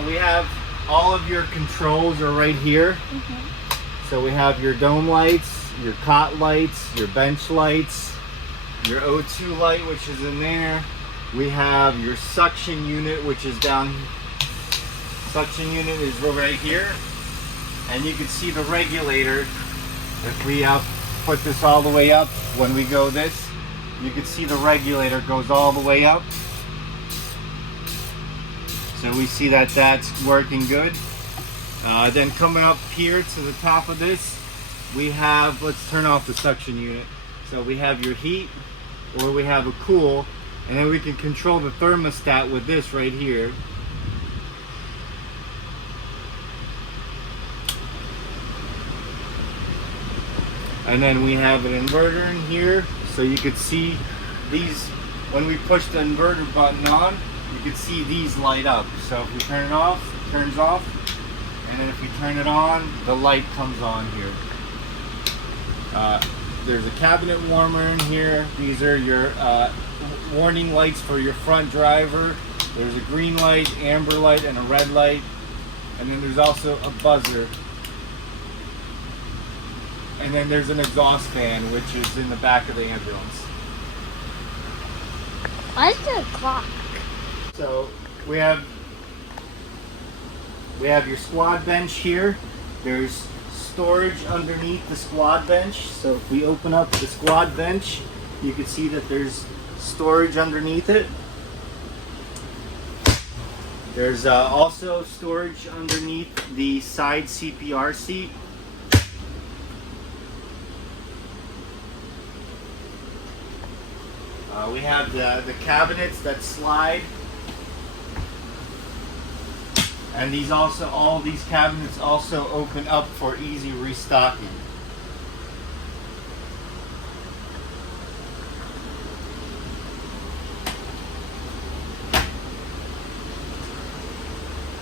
So we have all of your controls are right here. So we have your dome lights, your cot lights, your bench lights, your O2 light, which is in there. We have your suction unit, which is down. Suction unit is right here. And you can see the regulator. If we put this all the way up, when we go this, you can see the regulator goes all the way up. So we see that that's working good. Then coming up here to the top of this, we have, let's turn off the suction unit. So we have your heat, or we have a cool, and then we can control the thermostat with this right here. And then we have an inverter in here, so you could see these, when we push the inverter button on, you can see these light up. So if we turn it off, it turns off. And then if we turn it on, the light comes on here. There's a cabinet warmer in here. These are your warning lights for your front driver. There's a green light, amber light, and a red light. And then there's also a buzzer. And then there's an exhaust fan, which is in the back of the ambulance. What's the clock? So we have your squad bench here. There's storage underneath the squad bench. So if we open up the squad bench, you can see that there's storage underneath it. There's also storage underneath the side CPR seat. We have the cabinets that slide, and these also, all these cabinets also open up for easy restocking.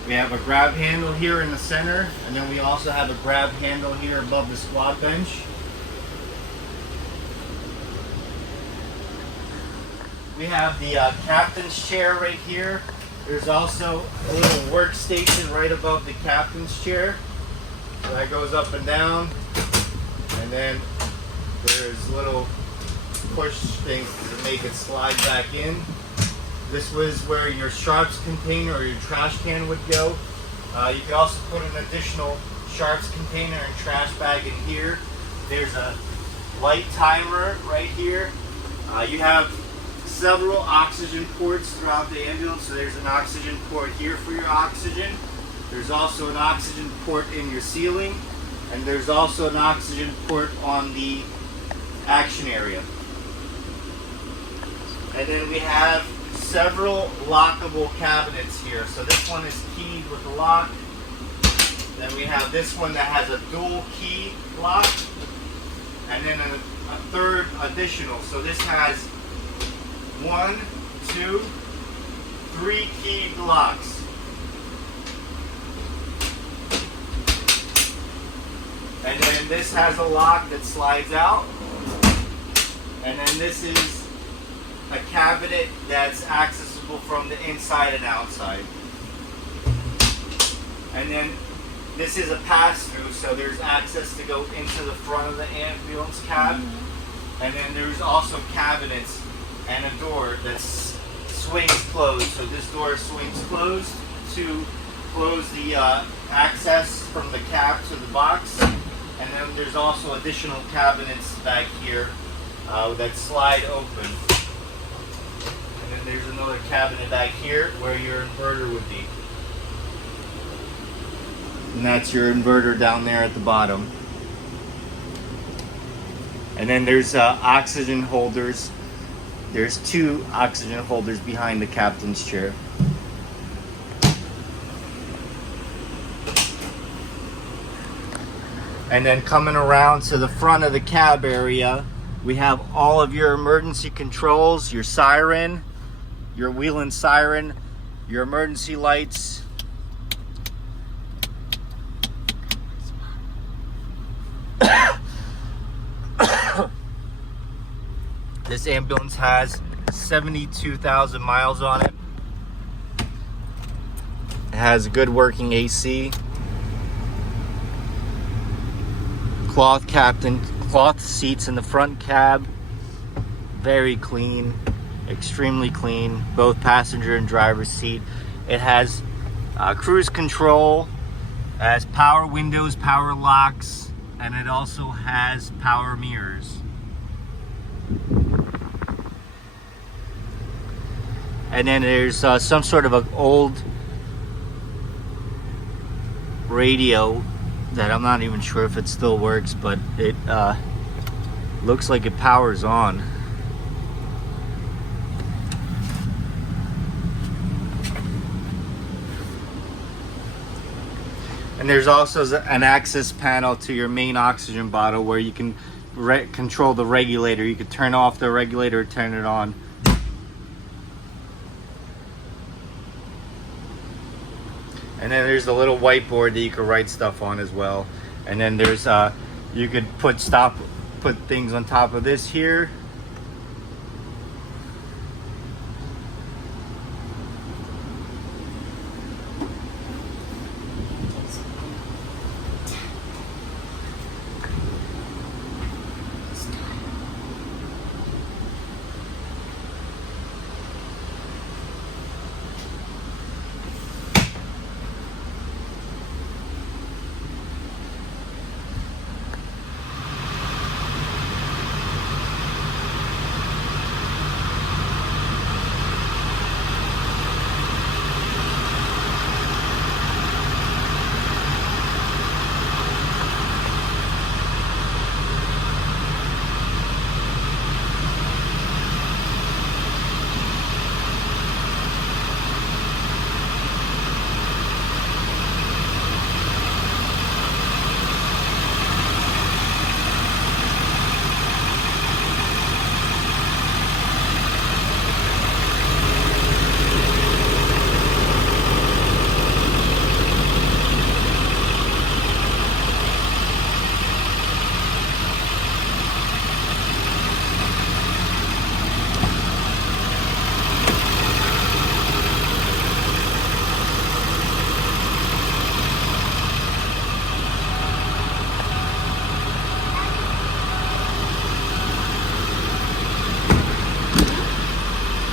We have a grab handle here in the center, and then we also have a grab handle here above the squad bench. We have the captain's chair right here. There's also a little workstation right above the captain's chair. So that goes up and down. And then there's little push things to make it slide back in. This was where your sharps container or your trash can would go. You could also put an additional sharps container and trash bag in here. There's a light timer right here. You have several oxygen ports throughout the ambulance. So there's an oxygen port here for your oxygen. There's also an oxygen port in your ceiling, and there's also an oxygen port on the action area. And then we have several lockable cabinets here. So this one is keyed with a lock. Then we have this one that has a dual key lock, and then a third additional. So this has 1, 2, 3 keyed locks. And then this has a lock that slides out. And then this is a cabinet that's accessible from the inside and outside. And then this is a pass-through, so there's access to go into the front of the ambulance cab. And then there's also cabinets and a door that swings closed. So this door swings closed to close the access from the cab to the box. And then there's also additional cabinets back here that slide open. And then there's another cabinet back here where your inverter would be. And that's your inverter down there at the bottom. And then there's oxygen holders. There's 2 oxygen holders behind the captain's chair. And then coming around to the front of the cab area, we have all of your emergency controls, your siren, your wheel and siren, your emergency lights. This ambulance has 72,000 miles on it. has good working AC. Cloth seats in the front cab. Very clean, extremely clean. Both passenger and driver's seat. It has cruise control, it has power windows, power locks, and it also has power mirrors. And then there's some sort of an old radio that I'm not even sure if it still works, but it looks like it powers on. And there's also an access panel to your main oxygen bottle where you can control the regulator. You can turn off the regulator or turn it on. And then there's a little whiteboard that you can write stuff on as well. And then there's you could put things on top of this here.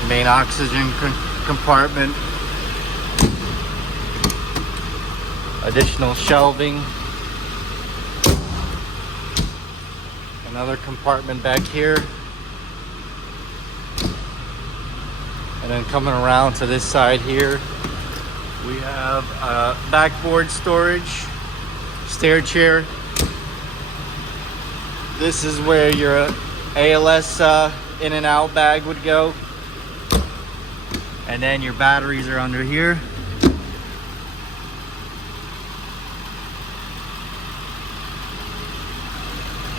Main oxygen compartment, additional shelving, another compartment back here, and then coming around to this side here we have backboard storage, stair chair. This is where your ALS in and out bag would go. And then your batteries are under here.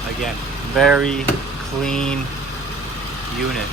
Again, very clean unit.